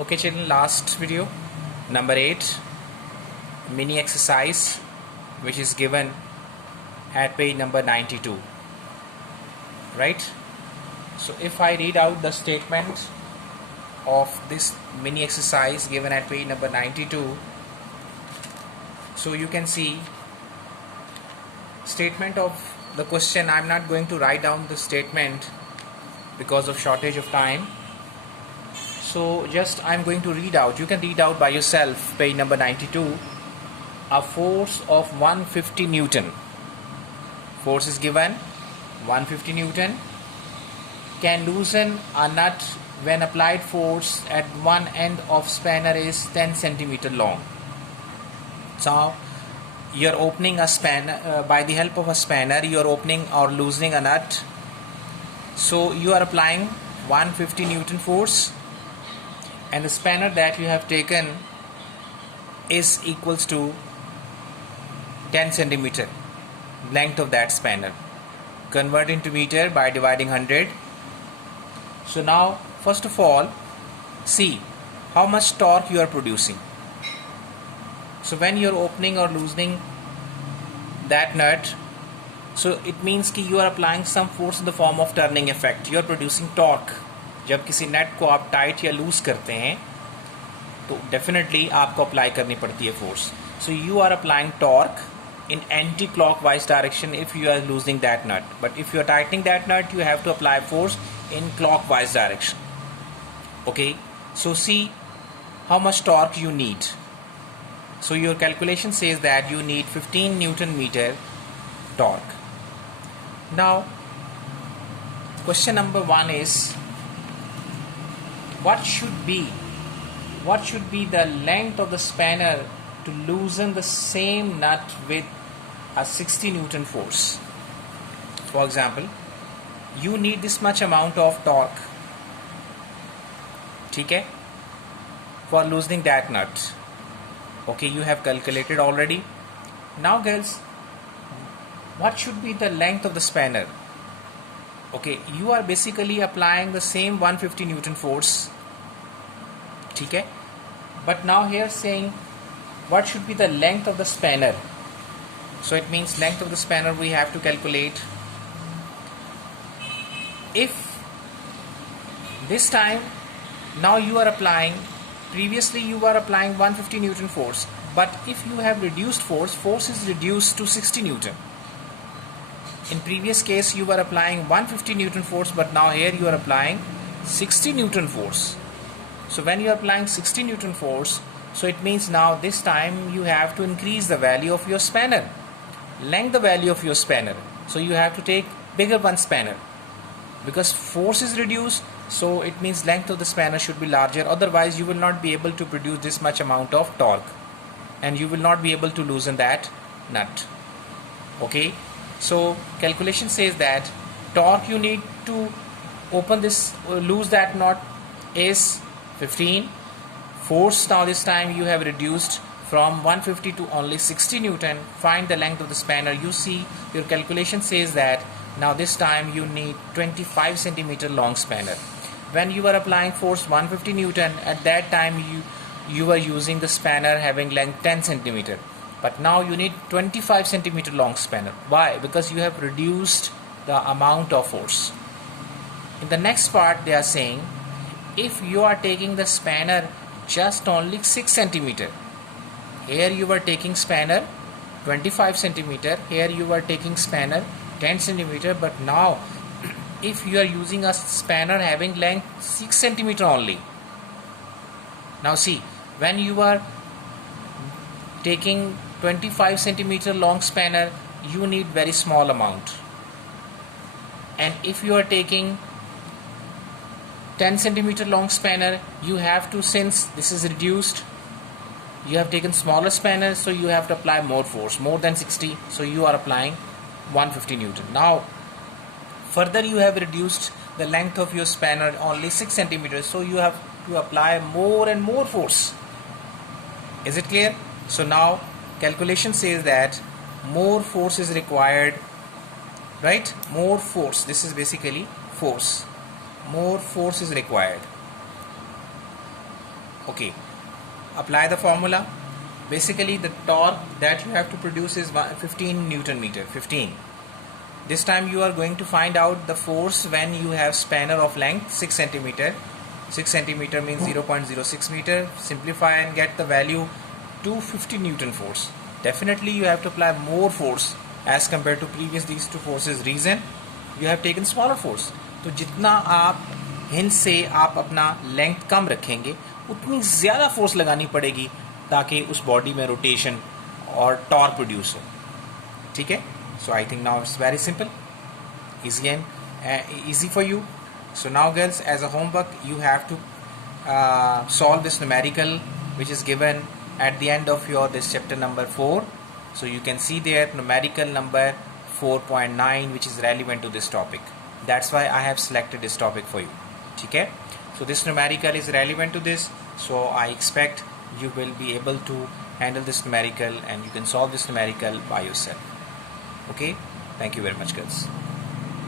Okay children, last video number 8 mini exercise which is given at page number 92, right? So if I read out the statement of this mini exercise given at page number 92, so you can see statement of the question. I'm not going to write down the statement because of shortage of time, so just I'm going to read out. You can read out by yourself. Page number 92. A force of 150 Newton. Force is given 150 Newton. Can loosen a nut when applied force at one end of spanner is 10 centimeter long. So you're opening a spanner by the help of a spanner. You're opening or loosening a nut. So you are applying 150 Newton force, and the spanner that you have taken is equals to 10 centimeter length of that spanner. Convert into meter by dividing 100. So now first of all, see how much torque you are producing. So when you are opening or loosening that nut, so it means कि you are applying some force in the form of turning effect. You are producing torque. जब किसी नट को आप tight या loose करते हैं तो definitely आपको अप्लाई करनी पड़ती है force. So you are applying torque in anti-clockwise direction if you are loosening that nut, but if you are tightening that nut you have to apply force in clockwise direction. Okay, so see how much torque you need. So your calculation says that you need 15 Newton meter torque. Now question number 1 is what should be the length of the spanner to loosen the same nut with a 60 Newton force. For example, you need this much amount of torque, ठीक है, for loosening that nut. Okay, you have calculated already. Now girls, what should be the length of the spanner? Okay, you are basically applying the same 150 Newton force, ठीक है, but now here saying what should be the length of the spanner. So it means length of the spanner we have to calculate. If this time now you are applying, previously you were applying 150 Newton force, but if you have reduced force is reduced to 60 Newton. In previous case you were applying 150 Newton force, but now here you are applying 60 Newton force. So when you are applying 60 Newton force, so it means now this time you have to increase the value of your spanner, length the value of your spanner. So you have to take bigger one spanner because force is reduced, so it means length of the spanner should be larger, otherwise you will not be able to produce this much amount of torque and you will not be able to loosen that nut. Okay, so calculation says that torque you need to open this loose that nut is 15. Force now this time you have reduced from 150 to only 60 Newton. Find the length of the spanner. You see your calculation says that now this time you need 25 centimeter long spanner. When you were applying force 150 Newton, at that time you were using the spanner having length 10 centimeter, but now you need 25 centimeter long spanner. Why? Because you have reduced the amount of force. In the next part they are saying if you are taking the spanner just only 6 centimeter, here you were taking spanner 25 centimeter, here you were taking spanner 10 centimeter, but now if you are using a spanner having length 6 centimeter only, now see when you are taking 25 centimeter long spanner you need very small amount, and if you are taking 10 centimeter long spanner you have to, since this is reduced, you have taken smaller spanner, so you have to apply more force, more than 60, so you are applying 150 Newton. Now further you have reduced the length of your spanner only 6 centimeters, so you have to apply more and more force. Is it clear? So now calculation says that more force is required, right? More force, this is basically force. More force is required. Okay, apply the formula. Basically the torque that you have to produce is 15 Newton meter. 15. This time you are going to find out the force when you have spanner of length 6 centimeter. 6 centimeter means 0.06 meter. Simplify and get the value 250 Newton force. Definitely you have to apply more force as compared to previous these two forces. Reason, you have taken smaller force. तो जितना आप hinge से आप अपना length कम रखेंगे उतनी ज़्यादा force लगानी पड़ेगी ताकि उस बॉडी में रोटेशन और टॉर्क प्रोड्यूस हो. ठीक है. So I think now it's very simple, easy and easy for you. So now girls, as a homework you have to solve this numerical which is given at the end of your this chapter number 4. So you can see there numerical number 4.9 which is relevant to this topic. That's why I have selected this topic for you. Okay? So this numerical is relevant to this, so I expect you will be able to handle this numerical and you can solve this numerical by yourself. Okay, thank you very much, girls.